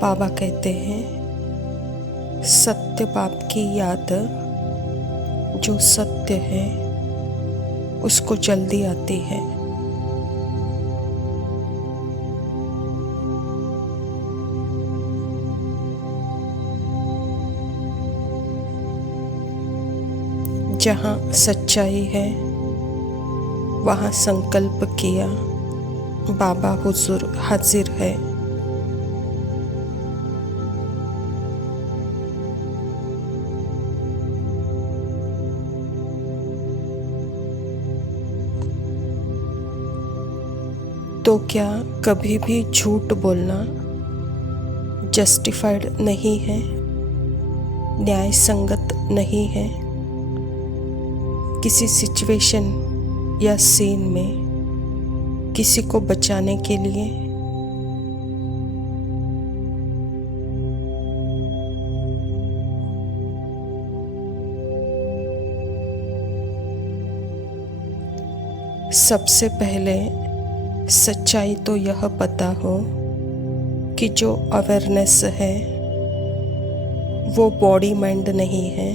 बाबा कहते हैं, सत्य बाप की याद जो सत्य है उसको जल्दी आती है। जहाँ सच्चाई है वहाँ संकल्प किया, बाबा हुजूर हाजिर है। तो क्या कभी भी झूठ बोलना जस्टिफाइड नहीं है, न्याय संगत नहीं है? किसी सिचुएशन या सीन में किसी को बचाने के लिए सबसे पहले सच्चाई तो यह पता हो कि जो अवेयरनेस है वो बॉडी माइंड नहीं है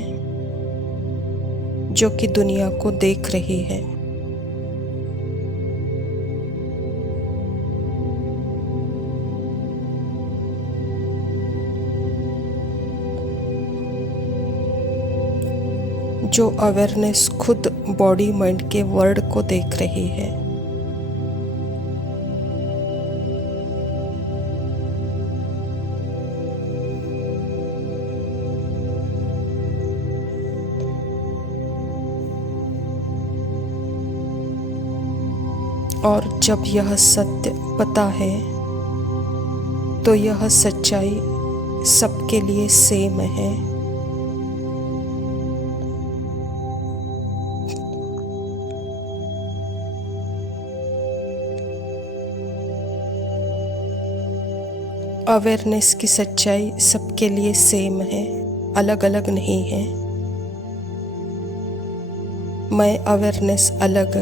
जो कि दुनिया को देख रही है। जो अवेयरनेस खुद बॉडी माइंड के वर्ड को देख रही है। और जब यह सत्य पता है तो यह सच्चाई सबके लिए सेम है। अवेयरनेस की सच्चाई सबके लिए सेम है, अलग अलग नहीं है। मैं अवेयरनेस अलग,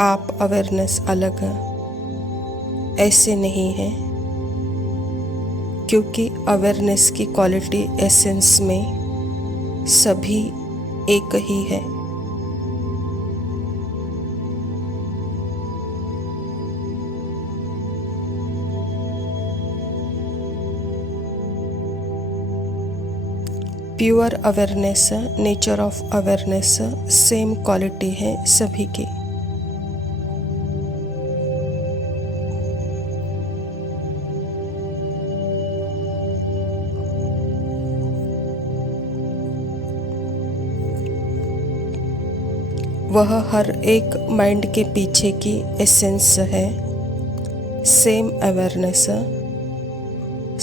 आप अवेयरनेस अलग, ऐसे नहीं है, क्योंकि अवेयरनेस की क्वालिटी एसेंस में सभी एक ही है। Pure awareness, nature of awareness same quality है सभी की। वह हर एक माइंड के पीछे की एसेंस है, सेम अवेयरनेस,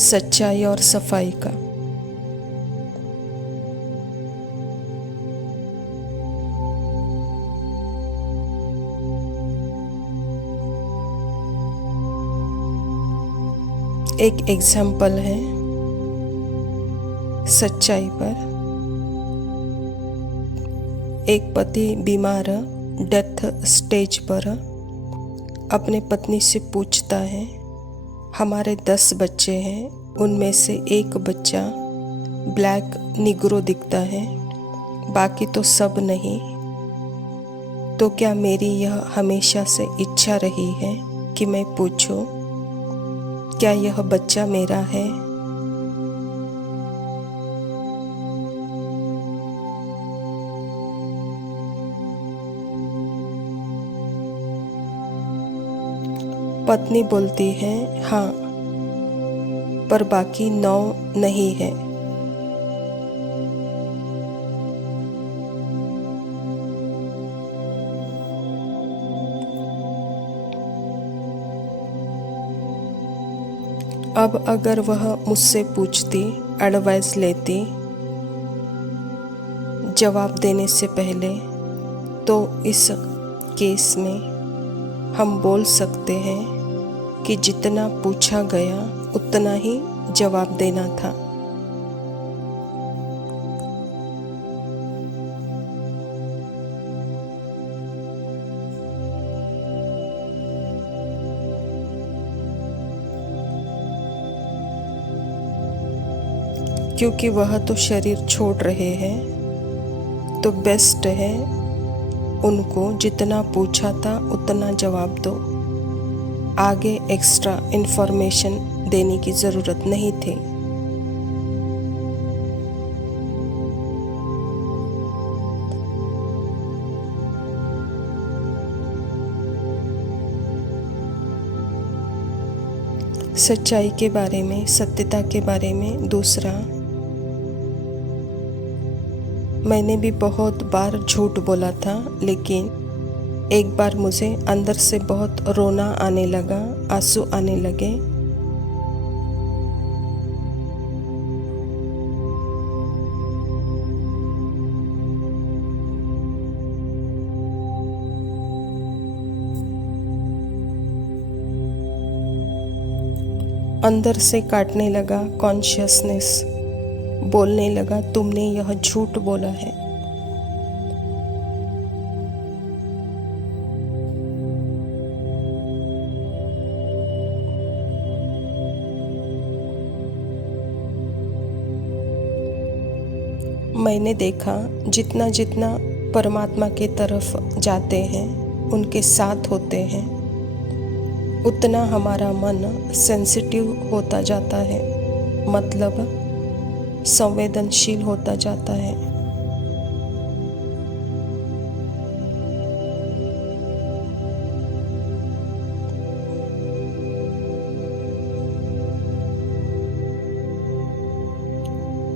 सच्चाई और सफाई का। एक एग्जाम्पल है सच्चाई पर। एक पति बीमार डेथ स्टेज पर अपने पत्नी से पूछता है, हमारे 10 बच्चे हैं, उनमें से एक बच्चा ब्लैक निग्रो दिखता है, बाकी तो सब नहीं। तो क्या मेरी यह हमेशा से इच्छा रही है कि मैं पूछूं, क्या यह बच्चा मेरा है? पत्नी बोलती है, हाँ, पर बाकी 9 नहीं है। अब अगर वह मुझसे पूछती, एडवाइस लेती जवाब देने से पहले, तो इस केस में हम बोल सकते हैं कि जितना पूछा गया उतना ही जवाब देना था। क्योंकि वह तो शरीर छोड़ रहे हैं, तो बेस्ट है उनको जितना पूछा था उतना जवाब दो। आगे एक्स्ट्रा इन्फॉर्मेशन देने की ज़रूरत नहीं थी। सच्चाई के बारे में, सत्यता के बारे में। दूसरा, मैंने भी बहुत बार झूठ बोला था, लेकिन एक बार मुझे अंदर से बहुत रोना आने लगा, आंसू आने लगे। अंदर से काटने लगा कॉन्शियसनेस, बोलने लगा तुमने यह झूठ बोला है। मैंने देखा जितना जितना परमात्मा की तरफ जाते हैं, उनके साथ होते हैं, उतना हमारा मन सेंसिटिव होता जाता है, मतलब संवेदनशील होता जाता है।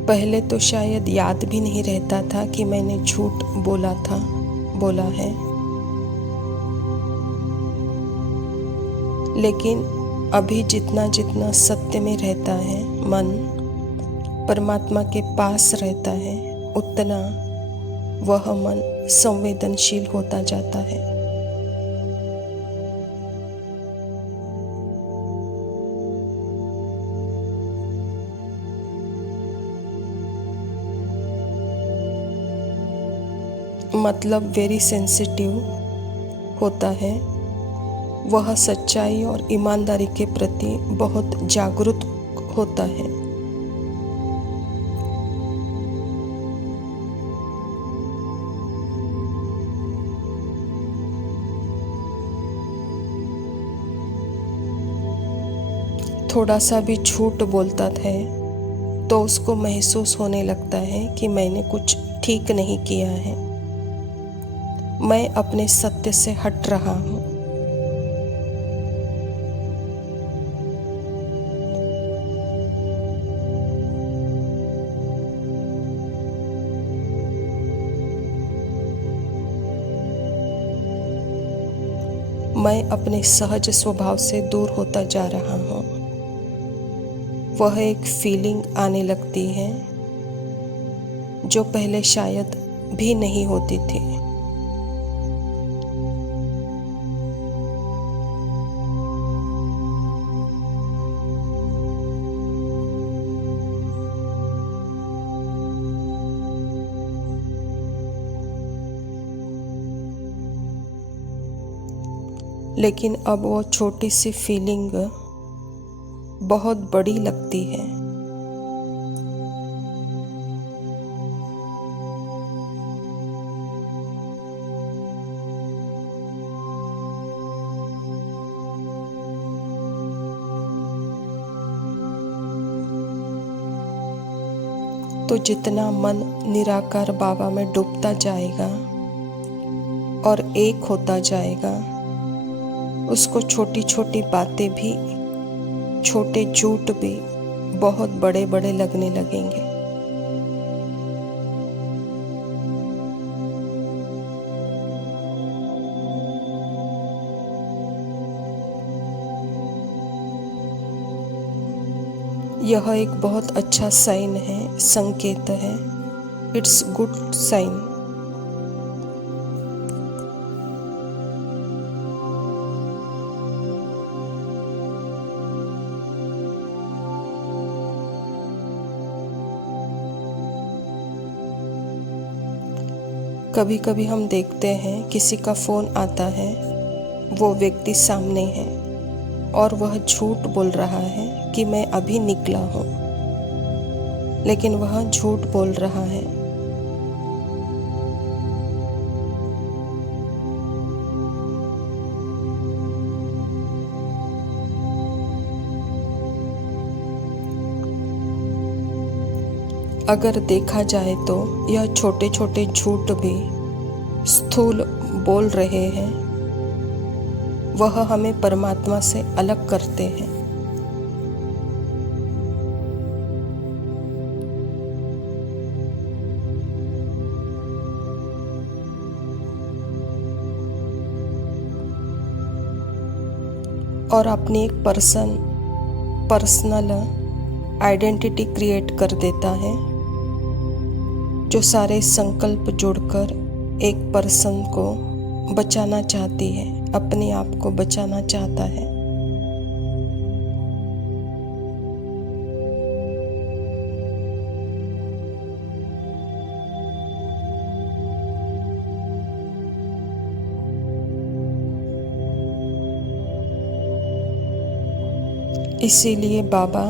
पहले तो शायद याद भी नहीं रहता था कि मैंने झूठ बोला है, लेकिन अभी जितना जितना सत्य में रहता है मन, परमात्मा के पास रहता है, उतना वह मन संवेदनशील होता जाता है। मतलब वेरी सेंसिटिव होता है। वह सच्चाई और ईमानदारी के प्रति बहुत जागरूक होता है। थोड़ा सा भी झूठ बोलता है तो उसको महसूस होने लगता है कि मैंने कुछ ठीक नहीं किया है, मैं अपने सत्य से हट रहा हूँ। मैं अपने सहज स्वभाव से दूर होता जा रहा हूँ। वह एक फीलिंग आने लगती है जो पहले शायद भी नहीं होती थी। लेकिन अब वो छोटी सी फीलिंग बहुत बड़ी लगती है। तो जितना मन निराकार बाबा में डूबता जाएगा और एक होता जाएगा, उसको छोटी छोटी बातें भी, छोटे झूठ भी बहुत बड़े बड़े लगने लगेंगे। यह एक बहुत अच्छा साइन है, संकेत है। It's good sign. कभी कभी हम देखते हैं किसी का फ़ोन आता है, वो व्यक्ति सामने है और वह झूठ बोल रहा है कि मैं अभी निकला हूँ। लेकिन वह झूठ बोल रहा है। अगर देखा जाए तो यह छोटे छोटे झूठ भी स्थूल बोल रहे हैं, वह हमें परमात्मा से अलग करते हैं। और अपनी एक पर्सनल आइडेंटिटी क्रिएट कर देता है, जो सारे संकल्प जोड़कर एक पर्सन को बचाना चाहती है, अपने आप को बचाना चाहता है। इसीलिए बाबा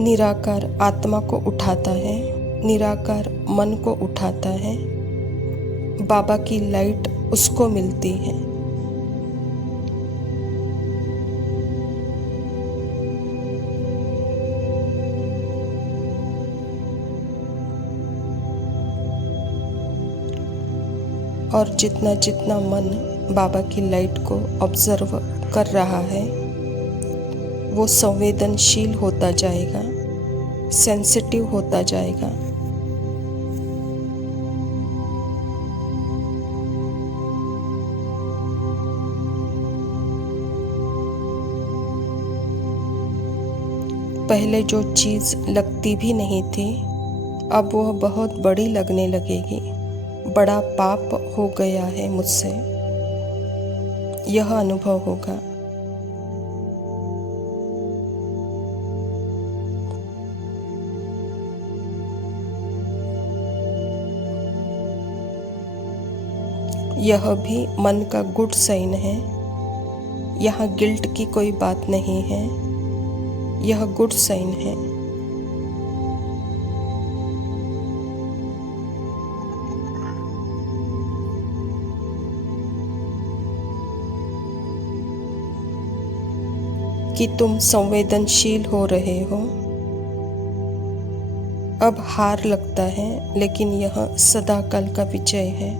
निराकार आत्मा को उठाता है, निराकार मन को उठाता है। बाबा की लाइट उसको मिलती है। और जितना जितना मन बाबा की लाइट को ऑब्जर्व कर रहा है, वो संवेदनशील होता जाएगा, सेंसिटिव होता जाएगा। पहले जो चीज़ लगती भी नहीं थी, अब वह बहुत बड़ी लगने लगेगी। बड़ा पाप हो गया है मुझसे, यह अनुभव होगा। यह भी मन का गुड साइन है। यहाँ गिल्ट की कोई बात नहीं है, यह गुड साइन है। कि तुम संवेदनशील हो रहे हो। अब हार लगता है, लेकिन यह सदाकाल का विजय है।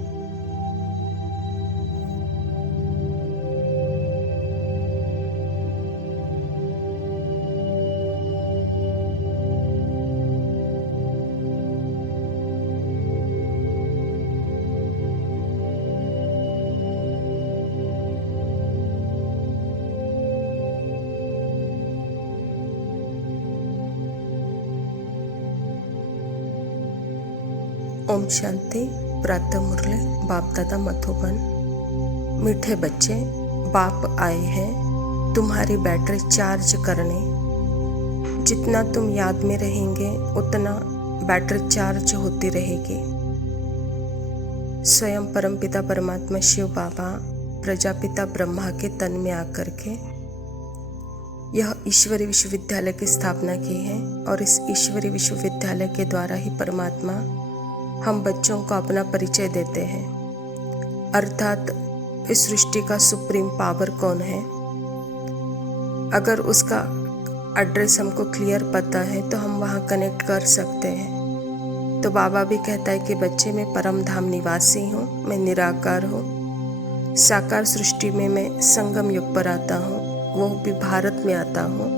ओम शांति। प्रातः मुरली बाप दादा मधुबन। मीठे बच्चे, बाप आए हैं तुम्हारी बैटरी चार्ज करने। जितना तुम याद में रहेंगे उतना बैटरी चार्ज होती रहेगी। स्वयं परमपिता परमात्मा शिव बाबा प्रजापिता ब्रह्मा के तन में आकर के यह ईश्वरीय विश्वविद्यालय की स्थापना की है। और इस ईश्वरीय विश्वविद्यालय के द्वारा ही परमात्मा हम बच्चों को अपना परिचय देते हैं। अर्थात इस सृष्टि का सुप्रीम पावर कौन है, अगर उसका एड्रेस हमको क्लियर पता है तो हम वहाँ कनेक्ट कर सकते हैं। तो बाबा भी कहता है कि बच्चे मैं परम धाम निवासी हूँ, मैं निराकार हूँ। साकार सृष्टि में मैं संगम युग पर आता हूँ, वो भी भारत में आता हूँ,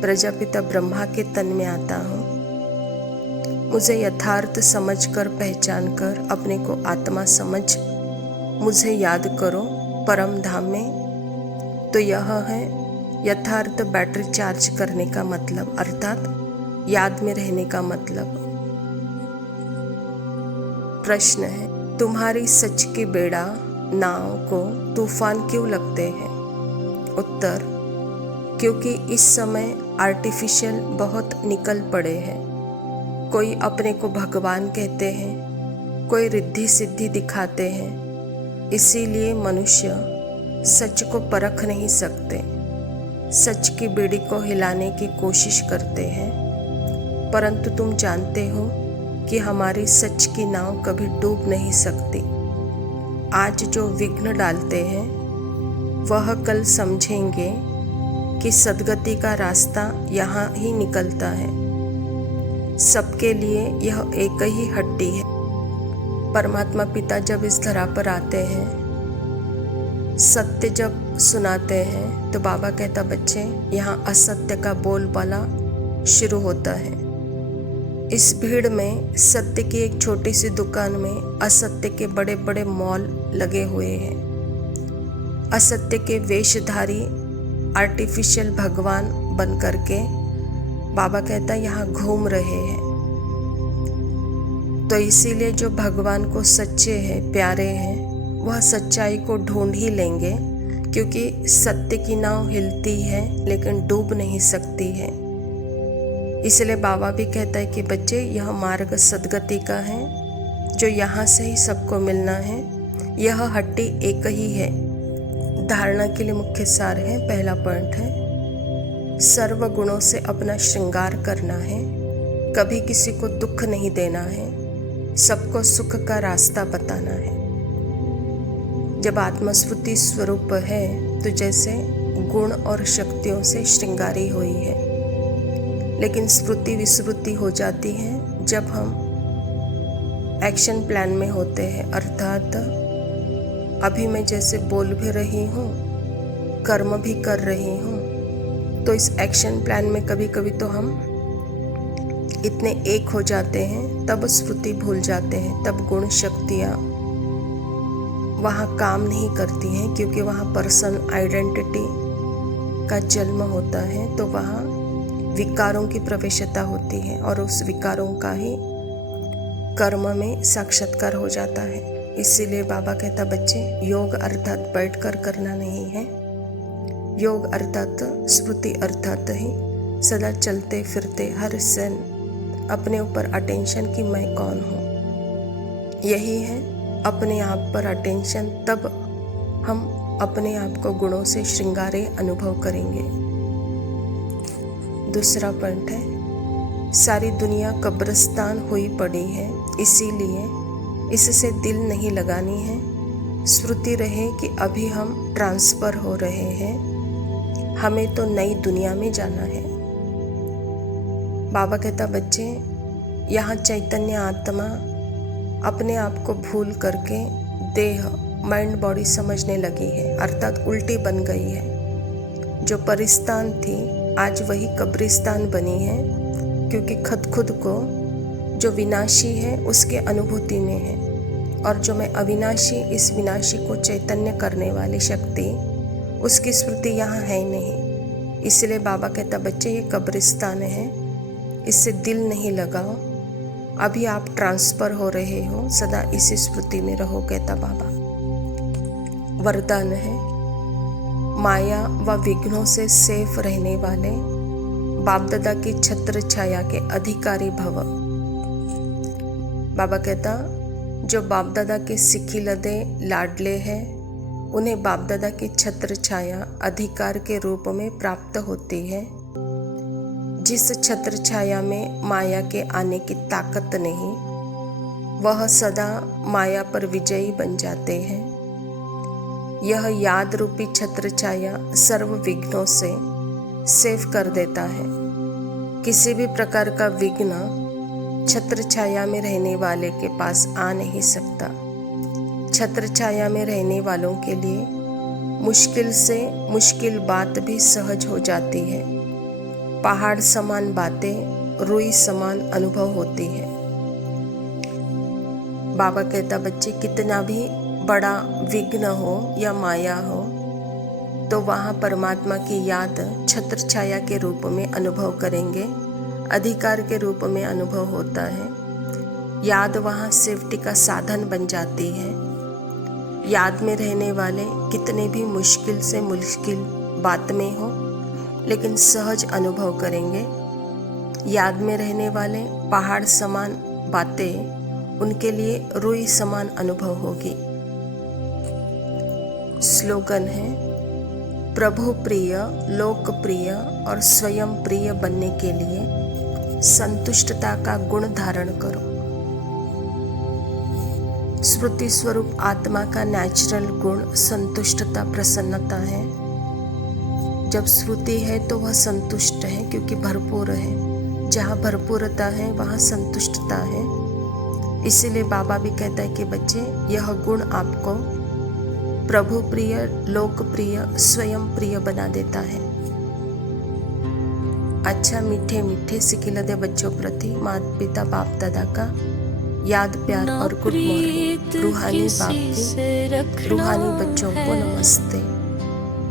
प्रजापिता ब्रह्मा के तन में आता हूँ। मुझे यथार्थ समझकर पहचान कर अपने को आत्मा समझ मुझे याद करो परम धाम में। तो यह है यथार्थ बैटरी चार्ज करने का मतलब, अर्थात याद में रहने का मतलब। प्रश्न है, तुम्हारी सच की बेड़ा नाव को तूफान क्यों लगते हैं? उत्तर, क्योंकि इस समय आर्टिफिशियल बहुत निकल पड़े हैं। कोई अपने को भगवान कहते हैं, कोई रिद्धि सिद्धि दिखाते हैं। इसीलिए मनुष्य सच को परख नहीं सकते, सच की बेड़ी को हिलाने की कोशिश करते हैं। परंतु तुम जानते हो कि हमारी सच की नाव कभी डूब नहीं सकती। आज जो विघ्न डालते हैं वह कल समझेंगे कि सद्गति का रास्ता यहाँ ही निकलता है। सबके लिए यह एक ही हड्डी है। परमात्मा पिता जब इस धरा पर आते हैं, सत्य जब सुनाते हैं, तो बाबा कहता बच्चे यहाँ असत्य का बोलबाला शुरू होता है। इस भीड़ में सत्य की एक छोटी सी दुकान में असत्य के बड़े बड़े मॉल लगे हुए हैं। असत्य के वेशधारी आर्टिफिशियल भगवान बन करके बाबा कहता यहाँ घूम रहे हैं। तो इसीलिए जो भगवान को सच्चे हैं, प्यारे हैं, वह सच्चाई को ढूंढ ही लेंगे, क्योंकि सत्य की नाव हिलती है लेकिन डूब नहीं सकती है। इसलिए बाबा भी कहता है कि बच्चे यह मार्ग सद्गति का है, जो यहाँ से ही सबको मिलना है। यह हड्डी एक ही है। धारणा के लिए मुख्य सार है। पहला पॉइंट है सर्व गुणों से अपना श्रृंगार करना है, कभी किसी को दुख नहीं देना है, सबको सुख का रास्ता बताना है। जब आत्मस्फूर्ति स्वरूप है तो जैसे गुण और शक्तियों से श्रृंगारी हुई है, लेकिन स्मृति विस्मृति हो जाती है जब हम एक्शन प्लान में होते हैं। अर्थात अभी मैं जैसे बोल भी रही हूँ, कर्म भी कर रही हूँ, तो इस एक्शन प्लान में कभी कभी तो हम इतने एक हो जाते हैं, तब स्मृति भूल जाते हैं, तब गुण शक्तियाँ वहाँ काम नहीं करती हैं, क्योंकि वहाँ पर्सन आइडेंटिटी का जन्म होता है। तो वहाँ विकारों की प्रवेशता होती है और उस विकारों का ही कर्म में साक्षात्कार हो जाता है। इसीलिए बाबा कहता बच्चे योग अर्थात बैठकर करना नहीं है, योग अर्थात स्मृति अर्थात ही सदा चलते फिरते हर क्षण अपने ऊपर अटेंशन कि मैं कौन हूँ। यही है अपने आप पर अटेंशन, तब हम अपने आप को गुणों से श्रृंगारे अनुभव करेंगे। दूसरा पॉइंट है सारी दुनिया कब्रिस्तान हुई पड़ी है, इसीलिए इससे दिल नहीं लगानी है। स्मृति रहे कि अभी हम ट्रांसफ़र हो रहे हैं, हमें तो नई दुनिया में जाना है। बाबा कहता बच्चे यहाँ चैतन्य आत्मा अपने आप को भूल करके देह माइंड बॉडी समझने लगी है, अर्थात उल्टी बन गई है। जो परिस्तान थी आज वही कब्रिस्तान बनी है, क्योंकि खुद को जो विनाशी है उसके अनुभूति में है, और जो मैं अविनाशी इस विनाशी को चैतन्य करने वाली शक्ति उसकी स्मृति यहाँ है नहीं। इसलिए बाबा कहता बच्चे ये कब्रिस्तान है, इससे दिल नहीं लगाओ, अभी आप ट्रांसफ़र हो रहे हो, सदा इसी स्मृति में रहो कहता बाबा। वरदान है माया व विघ्नों से सेफ रहने वाले बाप दादा की छत्र छाया के अधिकारी भव। बाबा कहता जो बाप दादा के सिक्की लदे लाडले हैं उन्हें बाप दादा की छत्र छाया अधिकार के रूप में प्राप्त होती है। जिस छत्र छाया में माया के आने की ताकत नहीं, वह सदा माया पर विजयी बन जाते हैं। यह याद रूपी छत्र छाया सर्व विघ्नों से सेव कर देता है। किसी भी प्रकार का विघ्न छत्र छाया में रहने वाले के पास आ नहीं सकता। छत्र छाया में रहने वालों के लिए मुश्किल से मुश्किल बात भी सहज हो जाती है। पहाड़ समान बातें रुई समान अनुभव होती है। बाबा कहता बच्चे कितना भी बड़ा विघ्न हो या माया हो, तो वहाँ परमात्मा की याद छत्र छाया के रूप में अनुभव करेंगे, अधिकार के रूप में अनुभव होता है। याद वहाँ सेफ्टी का साधन बन जाती है। याद में रहने वाले कितने भी मुश्किल से मुश्किल बात में हो, लेकिन सहज अनुभव करेंगे। याद में रहने वाले पहाड़ समान बातें उनके लिए रुई समान अनुभव होगी। स्लोगन है प्रभु प्रिय, लोक प्रिय और स्वयं प्रिय बनने के लिए संतुष्टता का गुण धारण करो। स्मृति स्वरूप आत्मा का नेचुरल गुण संतुष्टता, प्रसन्नता है। जब श्रुति है तो वह संतुष्ट है क्योंकि भरपूर है। जहाँ भरपूरता है वहाँ संतुष्टता है। इसीलिए बाबा भी कहता है कि बच्चे, यह गुण आपको प्रभु प्रिय, लोकप्रिय, स्वयं प्रिय बना देता है। अच्छा मीठे मीठे सिखिलते बच्चों प्रति माता पिता बाप दादा का याद, प्यार और गुड मॉर्निंग। रूहानी बाप की रूहानी बच्चों को नमस्ते।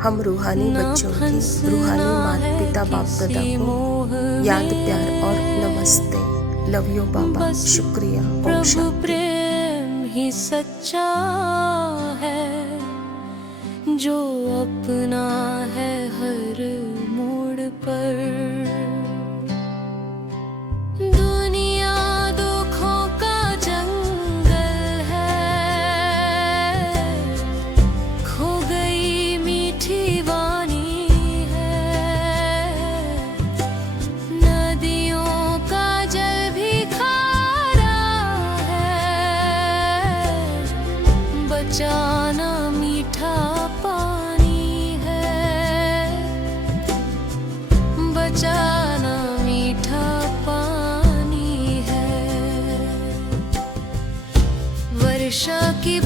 हम रूहानी बच्चों की रूहानी माता पिता बाप दादा को याद, प्यार और नमस्ते। लव यू बाबा, शुक्रिया। ओम शांति। प्रेम ही सच्चा है जो अपना है हर मोड़ पर। दुनिया दुखों का जंगल है, खो गई मीठी वाणी है। नदियों का जल भी खारा है, बचाना मीठा पानी है, बचाना मीठा पानी है। वर्षा की